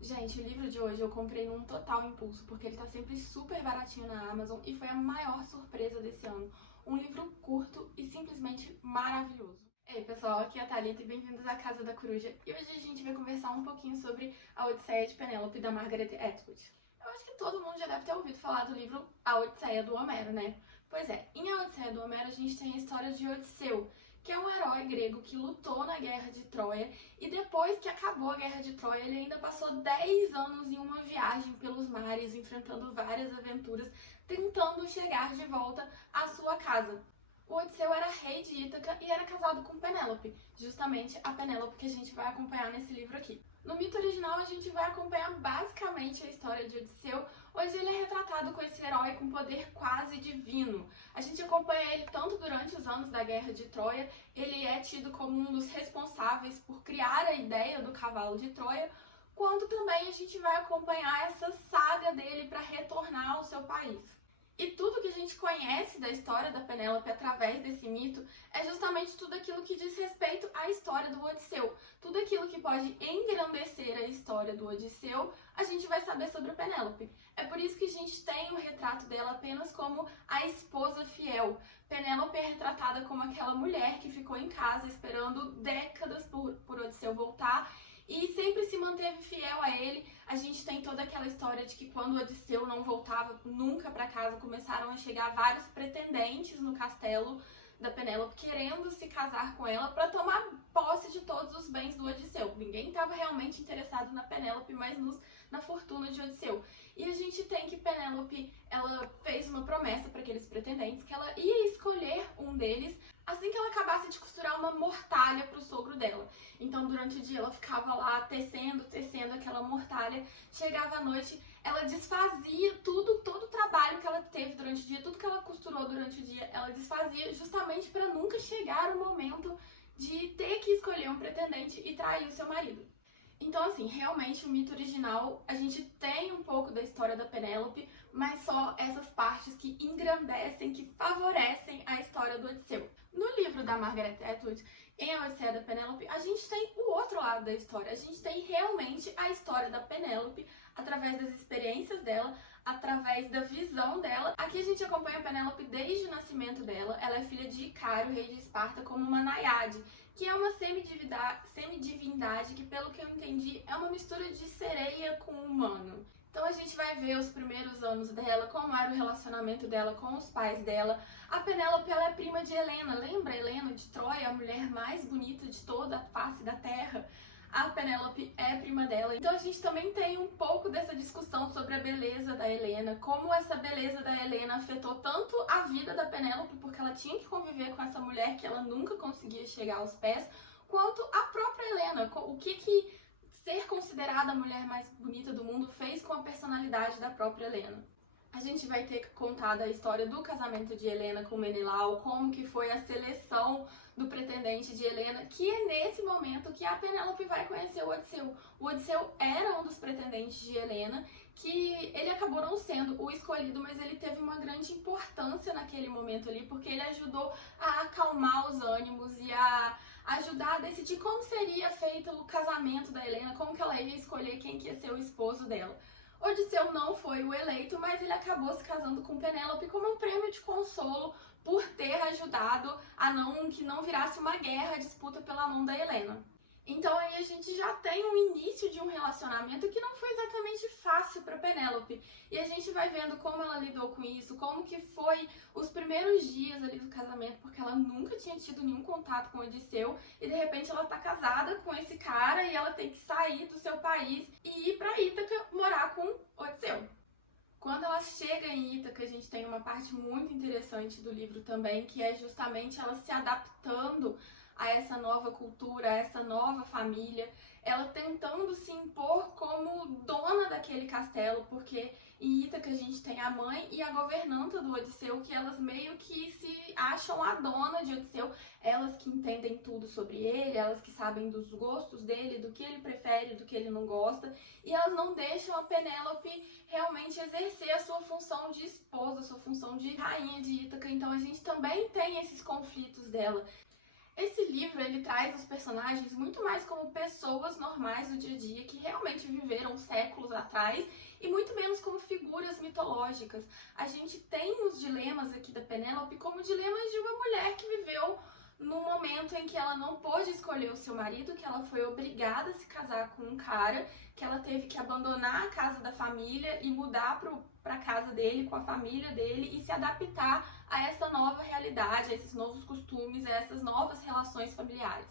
Gente, o livro de hoje eu comprei num total impulso, porque ele tá sempre super baratinho na Amazon e foi a maior surpresa desse ano. Um livro curto e simplesmente maravilhoso. Ei, pessoal, aqui é a Thalita e bem-vindos à Casa da Coruja. E hoje a gente vai conversar um pouquinho sobre A Odisseia de Penélope, da Margaret Atwood. Eu acho que todo mundo já deve ter ouvido falar do livro A Odisseia do Homero, né? Pois é, em A Odisseia do Homero a gente tem a história de Odisseu, que é um herói grego que lutou na Guerra de Troia e depois que acabou a Guerra de Troia, ele ainda passou 10 anos em uma viagem pelos mares, enfrentando várias aventuras, tentando chegar de volta à sua casa. O Odisseu era rei de Ítaca e era casado com Penélope, justamente a Penélope que a gente vai acompanhar nesse livro aqui. No mito original, a gente vai acompanhar basicamente a história de Odisseu, onde ele é retratado com esse herói com poder quase divino. A gente acompanha ele tanto durante os anos da Guerra de Troia, ele é tido como um dos responsáveis por criar a ideia do cavalo de Troia, quanto também a gente vai acompanhar essa saga dele para retornar ao seu país. E tudo que a gente conhece da história da Penélope através desse mito é justamente tudo aquilo que diz respeito à história do Odisseu. Tudo aquilo que pode engrandecer a história do Odisseu, a gente vai saber sobre a Penélope. É por isso que a gente tem o retrato dela apenas como a esposa fiel. Penélope é retratada como aquela mulher que ficou em casa esperando décadas por Odisseu voltar e sempre se manteve fiel a ele. A gente tem toda aquela história de que quando Odisseu não voltava nunca para casa, começaram a chegar vários pretendentes no castelo da Penélope querendo se casar com ela para tomar posse de todos os bens do Odisseu. Ninguém estava realmente interessado na Penélope, mas na fortuna de Odisseu. E a gente tem que Penélope, ela fez uma promessa para aqueles pretendentes que ela ia escolher um deles assim que ela acabasse de costurar uma mortalha para o sogro dela. Então, durante o dia, ela ficava lá tecendo aquela mortalha. Chegava à noite, ela desfazia todo o trabalho que ela teve durante o dia, tudo que ela costurou durante o dia, ela desfazia justamente para nunca chegar o momento de ter que escolher um pretendente e trair o seu marido. Então, assim, realmente o mito original, a gente tem um pouco da história da Penélope, mas só essas partes que engrandecem, que favorecem a história do Odisseu. No livro da Margaret Atwood, em A Odisseia da Penélope, a gente tem o outro lado da história. A gente tem realmente a história da Penélope através das experiências dela, através da visão dela. Aqui a gente acompanha a Penélope desde o nascimento dela. Ela é filha de Icário, rei de Esparta, como uma Naiade, que é uma semidivindade que, pelo que eu entendi, é uma mistura de sereia com humano. Então a gente vai ver os primeiros anos dela, como era o relacionamento dela com os pais dela. A Penélope, ela é prima de Helena. Lembra Helena de Troia, a mulher mais bonita de toda a face da terra? A Penélope é prima dela. Então a gente também tem um pouco dessa discussão sobre a beleza da Helena, como essa beleza da Helena afetou tanto a vida da Penélope, porque ela tinha que conviver com essa mulher que ela nunca conseguia chegar aos pés, quanto a própria Helena. O que ser considerada a mulher mais bonita do mundo fez com a personalidade da própria Helena. A gente vai ter contado a história do casamento de Helena com Menelau, como que foi a seleção do pretendente de Helena, que é nesse momento que a Penélope vai conhecer o Odisseu. O Odisseu era um dos pretendentes de Helena, que ele acabou não sendo o escolhido, mas ele teve uma grande importância naquele momento ali, porque ele ajudou a acalmar os ânimos e a ajudar a decidir como seria feito o casamento da Helena, como que ela ia escolher quem que ia ser o esposo dela. Odisseu não foi o eleito, mas ele acabou se casando com Penélope como um prêmio de consolo por ter ajudado a que não virasse uma guerra, disputa pela mão da Helena. Então aí a gente já tem um início de um relacionamento que não foi exatamente fácil para Penélope. E a gente vai vendo como ela lidou com isso, como que foi os primeiros dias ali do casamento, porque ela nunca tinha tido nenhum contato com Odisseu e de repente ela tá casada com esse cara e ela tem que sair do seu país e ir para Ítaca morar com Odisseu. Quando ela chega em Ítaca, a gente tem uma parte muito interessante do livro também, que é justamente ela se adaptando a essa nova cultura, a essa nova família, ela tentando se impor como dona daquele castelo, porque em Ítaca a gente tem a mãe e a governanta do Odisseu, que elas meio que se acham a dona de Odisseu, elas que entendem tudo sobre ele, elas que sabem dos gostos dele, do que ele prefere, do que ele não gosta, e elas não deixam a Penélope realmente exercer a sua função de esposa, a sua função de rainha de Ítaca. Então a gente também tem esses conflitos dela. Esse livro, ele traz os personagens muito mais como pessoas normais do dia a dia que realmente viveram séculos atrás e muito menos como figuras mitológicas. A gente tem os dilemas aqui da Penélope como dilemas de uma mulher que viveu num momento em que ela não pôde escolher o seu marido, que ela foi obrigada a se casar com um cara, que ela teve que abandonar a casa da família e mudar para a casa dele, com a família dele, e se adaptar a essa nova realidade, a esses novos costumes, a essas novas relações familiares.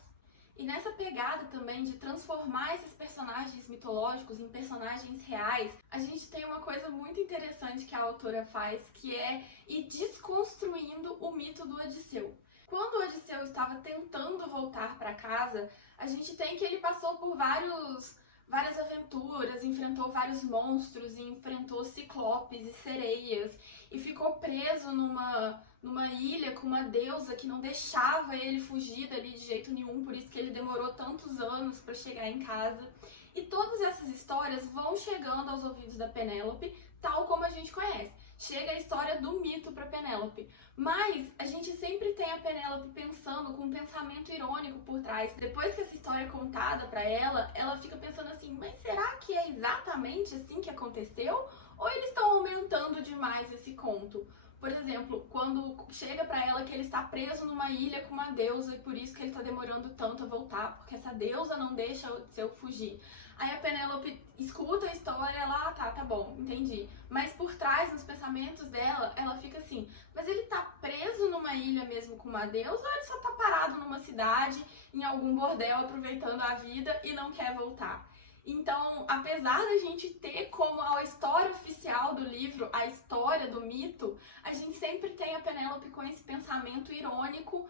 E nessa pegada também de transformar esses personagens mitológicos em personagens reais, a gente tem uma coisa muito interessante que a autora faz, que é ir desconstruindo o mito do Odisseu. Quando o Odisseu estava tentando voltar para casa, a gente tem que ele passou por várias aventuras, enfrentou vários monstros, enfrentou ciclopes e sereias, e ficou preso numa ilha com uma deusa que não deixava ele fugir dali de jeito nenhum, por isso que ele demorou tantos anos para chegar em casa. E todas essas histórias vão chegando aos ouvidos da Penélope, tal como a gente conhece. Chega a história do mito para Penélope, mas a gente sempre tem a Penélope pensando com um pensamento irônico por trás. Depois que essa história é contada para ela, ela fica pensando assim, mas será que é exatamente assim que aconteceu? Ou eles estão aumentando demais esse conto? Por exemplo, quando chega pra ela que ele está preso numa ilha com uma deusa e por isso que ele está demorando tanto a voltar, porque essa deusa não deixa o Odisseu fugir. Aí a Penélope escuta a história, ela, tá bom, entendi. Mas por trás, nos pensamentos dela, ela fica assim, mas ele tá preso numa ilha mesmo com uma deusa ou ele só tá parado numa cidade, em algum bordel, aproveitando a vida e não quer voltar? Então, apesar da gente ter como a história oficial do livro, a história do mito, a gente sempre tem a Penélope com esse pensamento irônico,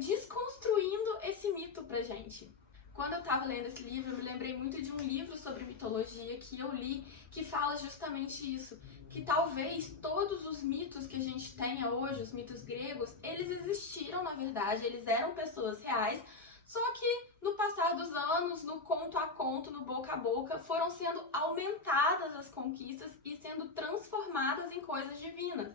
desconstruindo esse mito pra gente. Quando eu tava lendo esse livro, eu me lembrei muito de um livro sobre mitologia que eu li, que fala justamente isso, que talvez todos os mitos que a gente tenha hoje, os mitos gregos, eles existiram na verdade, eles eram pessoas reais, só que no passar dos anos, no conto a conto, no boca a boca, foram sendo aumentadas as conquistas e sendo transformadas em coisas divinas.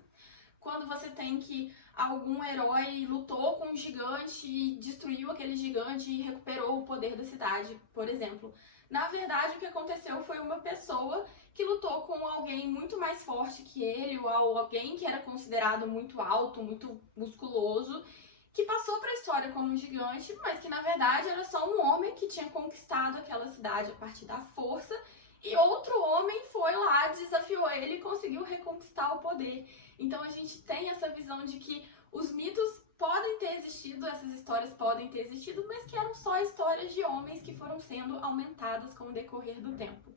Quando você tem que algum herói lutou com um gigante e destruiu aquele gigante e recuperou o poder da cidade, por exemplo. Na verdade, o que aconteceu foi uma pessoa que lutou com alguém muito mais forte que ele, ou alguém que era considerado muito alto, muito musculoso, que passou para a história como um gigante, mas que na verdade era só um homem que tinha conquistado aquela cidade a partir da força, e outro homem foi lá, desafiou ele e conseguiu reconquistar o poder. Então a gente tem essa visão de que os mitos podem ter existido, essas histórias podem ter existido, mas que eram só histórias de homens que foram sendo aumentadas com o decorrer do tempo.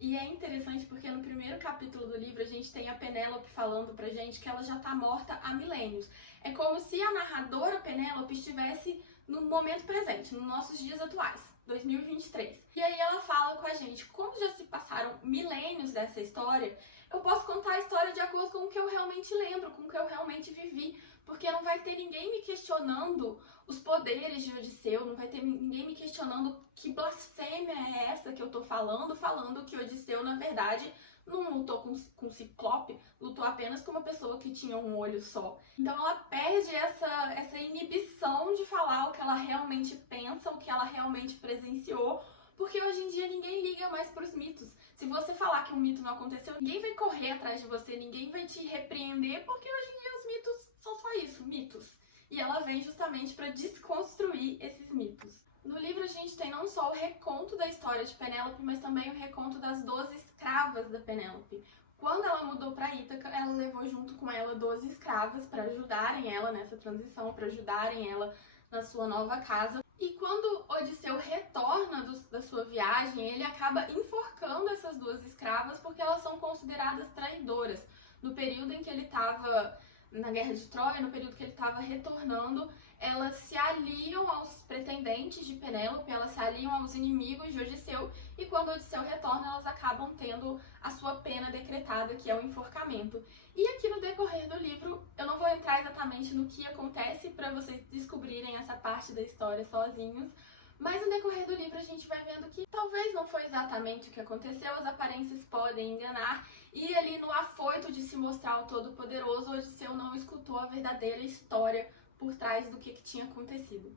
E é interessante porque no primeiro capítulo do livro a gente tem a Penélope falando pra gente que ela já tá morta há milênios. É como se a narradora Penélope estivesse no momento presente, nos nossos dias atuais, 2023. E aí ela fala com a gente, como já se passaram milênios dessa história, eu posso contar a história de acordo com o que eu realmente lembro, com o que eu realmente vivi, porque não vai ter ninguém me questionando os poderes de Odisseu, não vai ter ninguém me questionando que blasfêmia é essa que eu tô falando que Odisseu, na verdade, não lutou com Ciclope, lutou apenas com uma pessoa que tinha um olho só. Então ela perde essa inibição de falar o que ela realmente pensa, o que ela realmente presenciou, porque hoje em dia ninguém liga mais pros mitos. Se você falar que um mito não aconteceu, ninguém vai correr atrás de você, ninguém vai te repreender, porque hoje em dia os mitos são só isso, mitos. E ela vem justamente para desconstruir esses mitos. No livro a gente tem não só o reconto da história de Penélope, mas também o reconto das 12 escravas da Penélope. Quando ela mudou para Ítaca, ela levou junto com ela 12 escravas para ajudarem ela nessa transição, para ajudarem ela na sua nova casa. E quando Odisseu retorna da sua viagem, ele acaba enforcando essas 2 escravas porque elas são consideradas traidoras. No período em que ele estava na Guerra de Troia, no período que ele estava retornando, elas se aliam aos pretendentes de Penélope, elas se aliam aos inimigos de Odisseu, e quando Odisseu retorna, elas acabam tendo a sua pena decretada, que é o enforcamento. E aqui no decorrer do livro, eu não vou entrar exatamente no que acontece para vocês descobrirem essa parte da história sozinhos, mas no decorrer do livro a gente vai vendo que talvez não foi exatamente o que aconteceu, as aparências podem enganar, e ali no afoito de se mostrar o Todo-Poderoso, Odisseu não escutou a verdadeira história por trás do que tinha acontecido.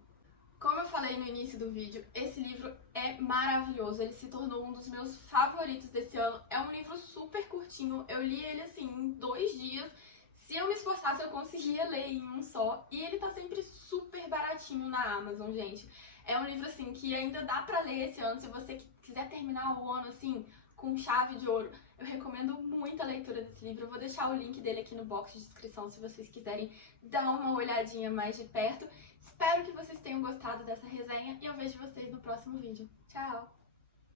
Como eu falei no início do vídeo, esse livro é maravilhoso, ele se tornou um dos meus favoritos desse ano. É um livro super curtinho, eu li ele assim em 2 dias. Se eu me esforçasse, eu conseguia ler em um só. E ele tá sempre super baratinho na Amazon, gente. É um livro, assim, que ainda dá pra ler esse ano. Se você quiser terminar o ano, assim, com chave de ouro, eu recomendo muito a leitura desse livro. Eu vou deixar o link dele aqui no box de descrição, se vocês quiserem dar uma olhadinha mais de perto. Espero que vocês tenham gostado dessa resenha e eu vejo vocês no próximo vídeo. Tchau!